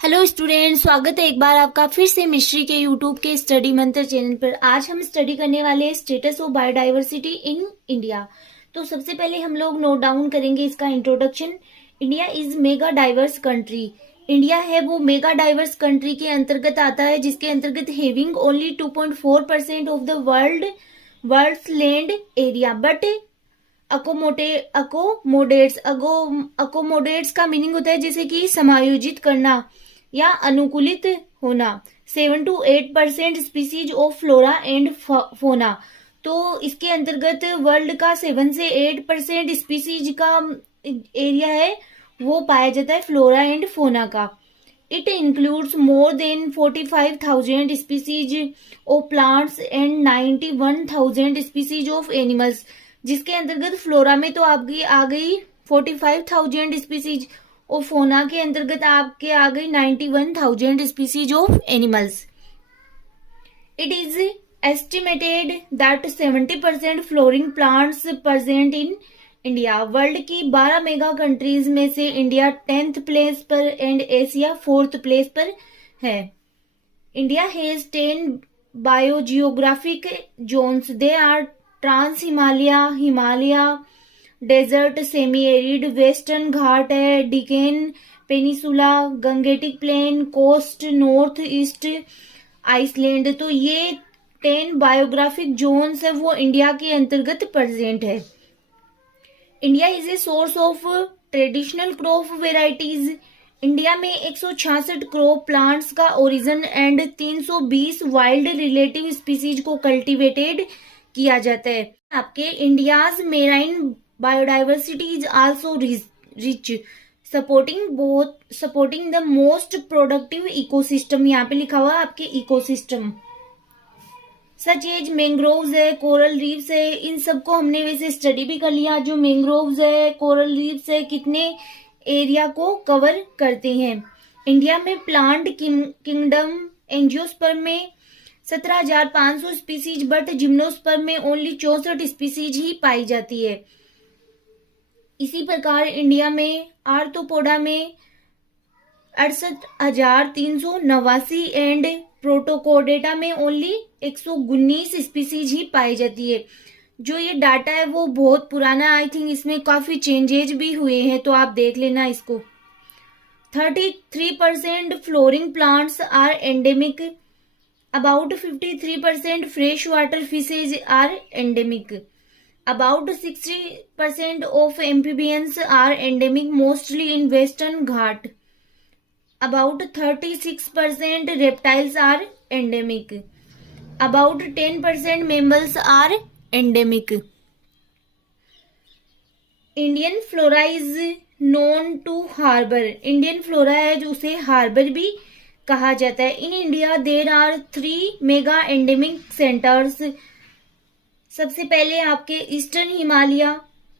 Hello student, स्वागत है एक बार आपका फिर से मिस्ट्री के यूट्यूब के स्टडी मंत्र चैनल पर। आज हम स्टडी करने वाले हैं status of biodiversity in India. तो सबसे पहले हम लोग नोट डाउन करेंगे इसका introduction. India is mega diverse country. India है वो मेगा डाइवर्स कंट्री के अंतर्गत आता है, जिसके अंतर्गत having only 2.4% of the world's land area but accommodates का मीनिंग होता है जैसे कि समायोजित करना या अनुकूलित होना। 7 to 8% species of flora and fauna. तो इसके अंतर्गत वर्ल्ड का 7 से 8% स्पीसीज का एरिया है वो पाया जाता है फ्लोरा एंड फोना का। It includes more than 45,000 species of plants and 91,000 species of animals. जिसके अंतर्गत फ्लोरा में तो आपकी आ गई 45,000 स्पीसीज और फोना के अंतर्गत आपके आ गई 91,000 species of animals. It is estimated that 70% flowering plants present in India. World की 12 मेगा कंट्रीज में से इंडिया 10th प्लेस पर एंड एशिया 4th प्लेस पर है। India has 10 biogeographic zones. They are trans Himalaya desert, semi arid, western Ghat है, Deccan peninsula, Gangetic plain, coast, north east island. तो ये 10 biographic Jones है वो इंडिया के अंतर्गत प्रेजेंट है। India is a source of traditional crop varieties. India में 166 crop plants का origin and 320 wild relative species को कल्टीवेटेड किया जाता है। आपके India's marine biodiversity is also rich, supporting the most productive ecosystem. यहाँ पे लिखा हुआ है आपके इकोसिस्टम सच एज मैंग्रोव्स है, कोरल रीफ्स है। इन सबको हमने वैसे स्टडी भी कर लिया। जो मैंग्रोव्स है, कोरल रीफ्स है, कितने एरिया को कवर करते हैं। इंडिया में प्लांट किंगडम एंजियोस्पर्म में 17,500 स्पीसीज बट जिम्नोस्पर्म में ओनली 64 स्पीसीज ही पाई जाती है। इसी प्रकार इंडिया में आर्थ्रोपोडा में 68,389 एंड प्रोटोकोडेटा में ओनली 119 स्पीसीज ही पाई जाती है। जो ये डाटा है वो बहुत पुराना, आई थिंक इसमें काफी चेंजेज भी हुए हैं, तो आप देख लेना इसको। 33% flowering plants are endemic. About 53% freshwater fishes are endemic. About 60% of amphibians are endemic, mostly in Western Ghat. About 36% reptiles are endemic. About 10% mammals are endemic. Indian flora is known to harbor. Indian flora है जो उसे harbor भी कहा जाता है। In India there are 3 mega endemic centres. सबसे पहले आपके ईस्टर्न हिमालय,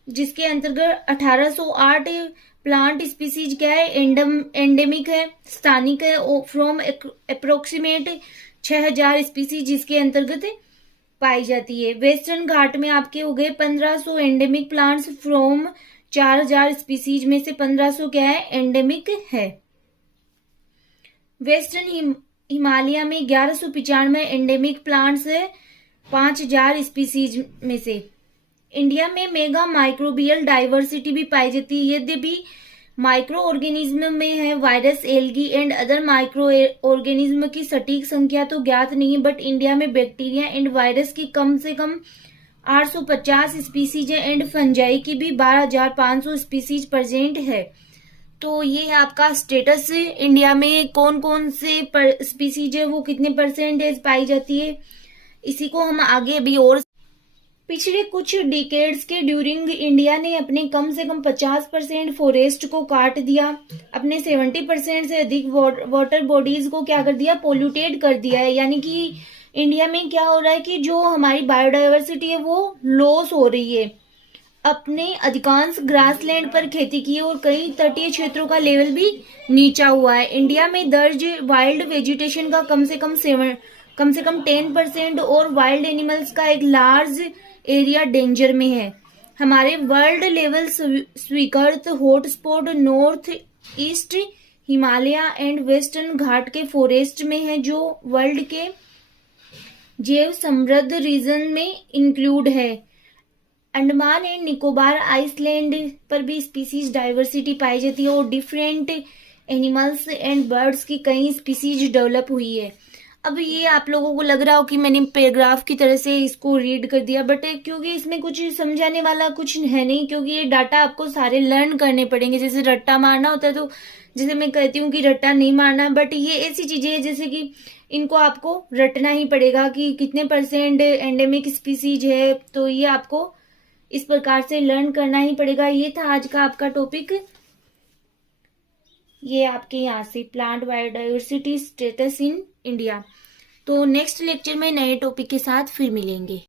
जिसके अंतर्गत 1808 प्लांट स्पीसीज क्या है, एंडेमिक है, स्थानिक है, फ्रॉम अप्रोक्सीमेट 6,000 स्पीसीज जिसके अंतर्गत पाई जाती है। वेस्टर्न घाट में आपके हो गए 1,500 एंडेमिक प्लांट्स फ्रॉम 4,000 स्पीसीज में से 1,500 क्या है, एंडेमिक है। वेस्टर्न हिमालय में 1195 एंडेमिक प्लांट्स है 5,000 स्पीसीज में से। इंडिया में मेगा माइक्रोबियल डाइवर्सिटी भी पाई जाती है। यद्यपि माइक्रो ऑर्गेनिज्म में है virus, algae and other micro organism की सटीक संख्या तो ज्ञात नहीं है, बट इंडिया में बैक्टीरिया एंड वायरस की कम से कम 850 स्पीसीज है एंड फंजाई की भी 12,500 स्पीसीज प्रेजेंट है। तो ये है आपका स्टेटस। इंडिया में कौन कौन से स्पीसीज है वो कितने परसेंटेज पाई जाती है, इसी को हम आगे अभी और। पिछले कुछ डिकेड्स के ड्यूरिंग इंडिया ने अपने कम से कम 50% फॉरेस्ट को काट दिया। अपने 70% से अधिक वाटर बॉडीज को क्या कर दिया, पोल्यूटेड कर दिया है। यानी कि इंडिया में क्या हो रहा है कि जो हमारी बायोडाइवर्सिटी है वो लॉस हो रही है। अपने अधिकांश ग्रासलैंड पर खेती की और कई तटीय क्षेत्रों का लेवल भी नीचा हुआ है। इंडिया में दर्ज वाइल्ड वेजिटेशन का कम से कम 10% और वाइल्ड एनिमल्स का एक लार्ज एरिया डेंजर में है। हमारे वर्ल्ड लेवल स्वीकृत hotspot north east Himalaya and western Ghat के फॉरेस्ट में है, जो वर्ल्ड के जैव समृद्ध रीजन में इंक्लूड है। अंडमान एंड निकोबार आइसलैंड पर भी स्पीसीज डाइवर्सिटी पाई जाती है और डिफरेंट एनिमल्स एंड बर्ड्स की कई स्पीसीज डेवलप हुई है। अब ये आप लोगों को लग रहा हो कि मैंने पैराग्राफ की तरह से इसको रीड कर दिया, बट क्योंकि इसमें कुछ समझाने वाला कुछ है नहीं, क्योंकि ये डाटा आपको सारे लर्न करने पड़ेंगे। जैसे रट्टा मारना होता है, तो जैसे मैं कहती हूँ कि रट्टा नहीं मारना, बट ये ऐसी चीजें हैं जैसे कि इनको आपको रटना ही पड़ेगा कि कितने % एंडेमिक स्पीसीज है, तो ये आपको इस प्रकार से लर्न करना ही पड़ेगा। ये था आज का आपका टॉपिक, ये आपके यहाँ से plant biodiversity status in India. तो नेक्स्ट लेक्चर में नए टॉपिक के साथ फिर मिलेंगे।